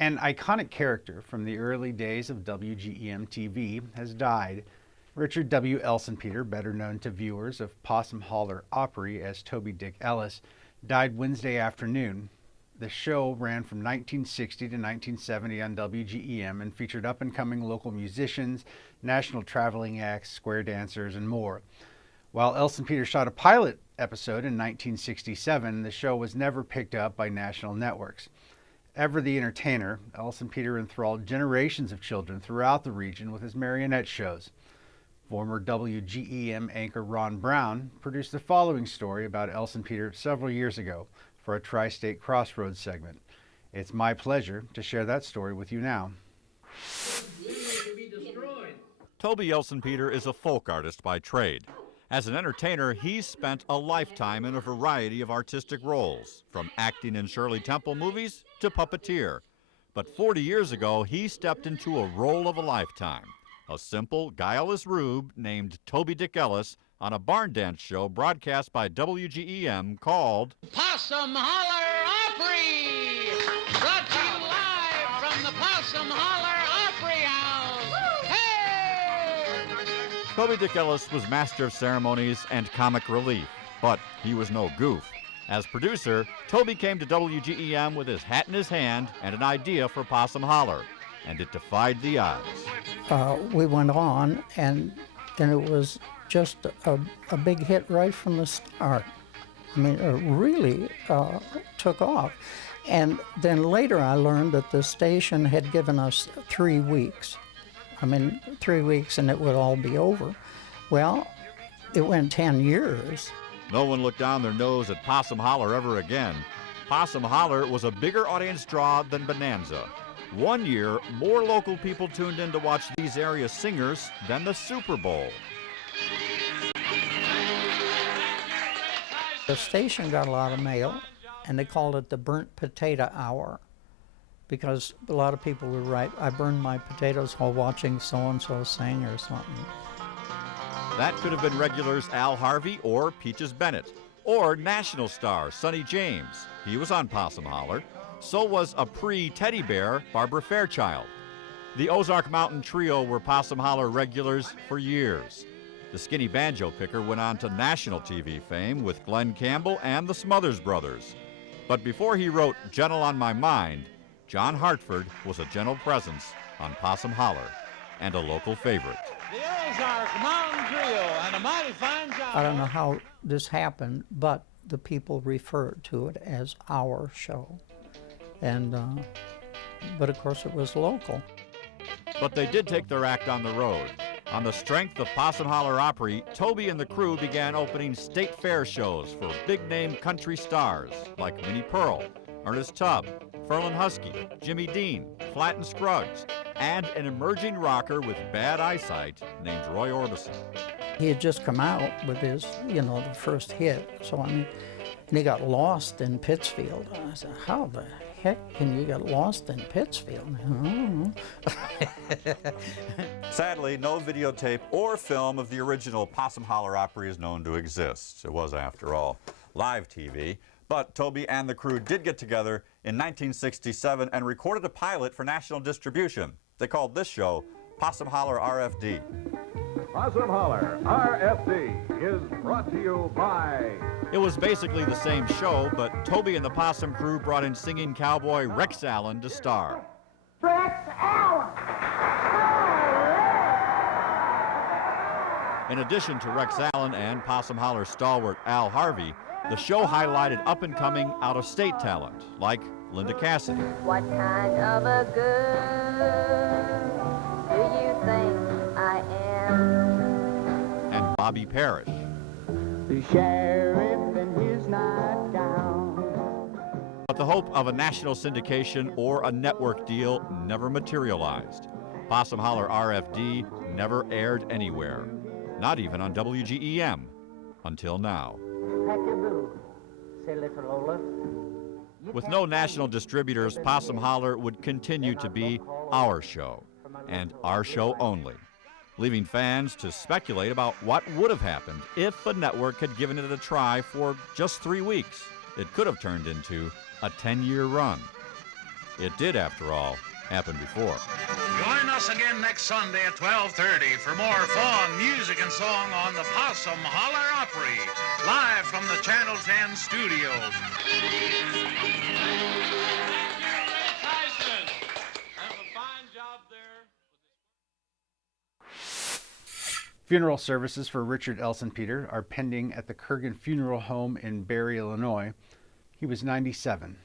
An iconic character from the early days of WGEM TV has died. Richard W. Elsenpeter, better known to viewers of Possum Holler Opry as Toby Dick Ellis, died Wednesday afternoon. The show ran from 1960 to 1970 on WGEM and featured up-and-coming local musicians, national traveling acts, square dancers, and more. While Elsenpeter shot a pilot episode in 1967, the show was never picked up by national networks. Ever the entertainer, Elsenpeter enthralled generations of children throughout the region with his marionette shows. Former WGEM anchor Ron Brown produced the following story about Elsenpeter several years ago for a Tri-State Crossroads segment. It's my pleasure to share that story with you now. Toby Elsenpeter is a folk artist by trade. As an entertainer, he's spent a lifetime in a variety of artistic roles, from acting in Shirley Temple movies to puppeteer. But 40 years ago, he stepped into a role of a lifetime. A simple, guileless rube named Toby Dick Ellis on a barn dance show broadcast by WGEM called Possum Holler Opry! Brought to you live from the Possum Holler Opry House! Hey! Toby Dick Ellis was master of ceremonies and comic relief, but he was no goof. As producer, Toby came to WGEM with his hat in his hand and an idea for Possum Holler, and it defied the odds. We went on, and it was just a big hit right from the start. I mean, it really took off. And then later I learned that the station had given us 3 weeks. 3 weeks and it would all be over. Well, it went 10 years. No one looked down their nose at Possum Holler ever again. Possum Holler was a bigger audience draw than Bonanza. One year, more local people tuned in to watch these area singers than the Super Bowl. The station got a lot of mail, and they called it the Burnt Potato Hour, because a lot of people would write, I burned my potatoes while watching so-and-so sing or something. That could have been regulars Al Harvey or Peaches Bennett, or national star Sonny James. He was on Possum Holler. So was a pre-teddy bear, Barbara Fairchild. The Ozark Mountain Trio were Possum Holler regulars for years. The skinny banjo picker went on to national TV fame with Glenn Campbell and the Smothers Brothers. But before he wrote Gentle on My Mind, John Hartford was a gentle presence on Possum Holler and a local favorite. The Ozark Mountain Trio and a mighty fine job. I don't know how this happened, but the people referred to it as our show. And, but of course it was local. But they did take their act on the road. On the strength of Possum Holler Opry, Toby and the crew began opening state fair shows for big-name country stars like Minnie Pearl, Ernest Tubb, Ferlin Husky, Jimmy Dean, Flatt and Scruggs, and an emerging rocker with bad eyesight named Roy Orbison. He had just come out with his, the first hit. So, and he got lost in Pittsfield. I said, how the heck can you get lost in Pittsfield? Sadly, no videotape or film of the original Possum Holler Opry is known to exist. It was, after all, live TV. But Toby and the crew did get together in 1967 and recorded a pilot for national distribution. They called this show Possum Holler RFD. Possum Holler RFD is brought to you by... It was basically the same show, but Toby and the Possum crew brought in singing cowboy Rex Allen to star. Rex Allen! In addition to Rex Allen and Possum Holler stalwart Al Harvey, the show highlighted up-and-coming out-of-state talent, like Linda Cassidy. What kind of a girl do you think I am? And Bobby Parrish. The sheriff in his nightgown. But the hope of a national syndication or a network deal never materialized. Possum Holler RFD never aired anywhere, not even on WGEM, until now. Peekaboo, say little Lola. With no national distributors, Possum Holler would continue to be our show, and our show only, leaving fans to speculate about what would have happened if a network had given it a try for just 3 weeks. It could have turned into a 10-year run. It did, after all, happen before. Join us again next Sunday at 12:30 for more fun, music, and song on the Possum Holler Opry, live from the Channel 10 studios. Funeral services for Richard Elsenpeter are pending at the Kurgan Funeral Home in Barry, Illinois. He was 97.